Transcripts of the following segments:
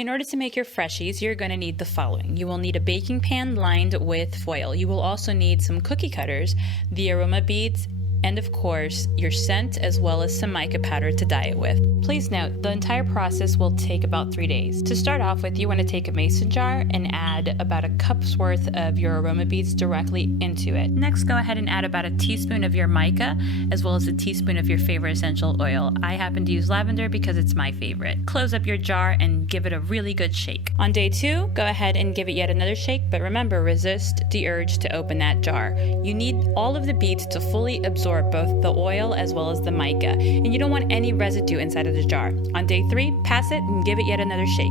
In order to make your Freshies, you're going to need the following. You will need a baking pan lined with foil. You will also need some cookie cutters, the aroma beads, and of course, your scent as well as some mica powder to dye it with. Please note, the entire process will take about 3 days. To start off with, you want to take a mason jar and add about a cup's worth of your aroma beads directly into it. Next, go ahead and add about a teaspoon of your mica as well as a teaspoon of your favorite essential oil. I happen to use lavender because it's my favorite. Close up your jar and give it a really good shake. On day 2, go ahead and give it yet another shake, but remember, resist the urge to open that jar. You need all of the beads to fully absorb both the oil as well as the mica, and you don't want any residue inside of the jar. On day 3, pass it and give it yet another shake.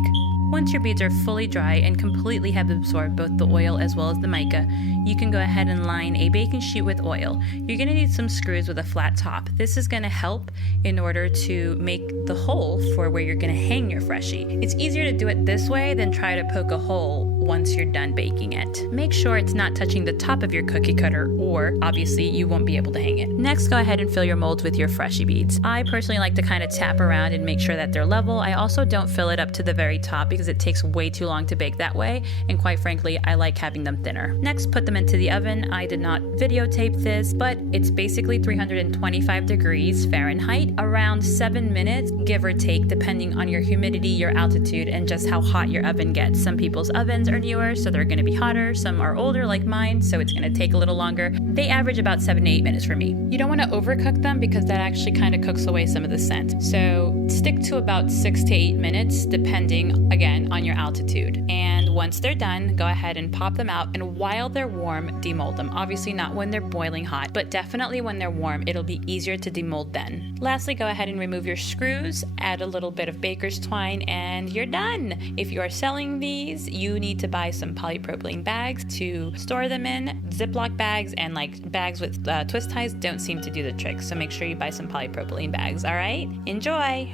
Once your beads are fully dry and completely have absorbed both the oil as well as the mica, you can go ahead and line a baking sheet with oil. You're going to need some screws with a flat top. This is going to help in order to make the hole for where you're going to hang your Freshie. It's easier to do it this way than try to poke a hole once you're done baking it. Make sure it's not touching the top of your cookie cutter, or obviously you won't be able to hang it. Next, go ahead and fill your molds with your Freshie beads. I personally like to kind of tap around and make sure that they're level. I also don't fill it up to the very top because it takes way too long to bake that way, and quite frankly, I like having them thinner. Next, put them into the oven. I did not videotape this, but it's basically 325 degrees Fahrenheit, around 7 minutes, give or take, depending on your humidity, your altitude, and just how hot your oven gets. Some people's ovens are newer, so they're going to be hotter. Some are older, like mine, so it's going to take a little longer. They average about 7 to 8 minutes for me. You don't want to overcook them because that actually kind of cooks away some of the scent. So stick to about 6 to 8 minutes, depending, again, on your altitude. And once they're done, go ahead and pop them out, and while they're warm, demold them. Obviously not when they're boiling hot, but definitely when they're warm, it'll be easier to demold then. Lastly, go ahead and remove your screws, add a little bit of baker's twine, and you're done. If you are selling these, you need to buy some polypropylene bags to store them in. Ziploc bags and like bags with twist ties don't seem to do the trick, so make sure you buy some polypropylene bags, all right? Enjoy!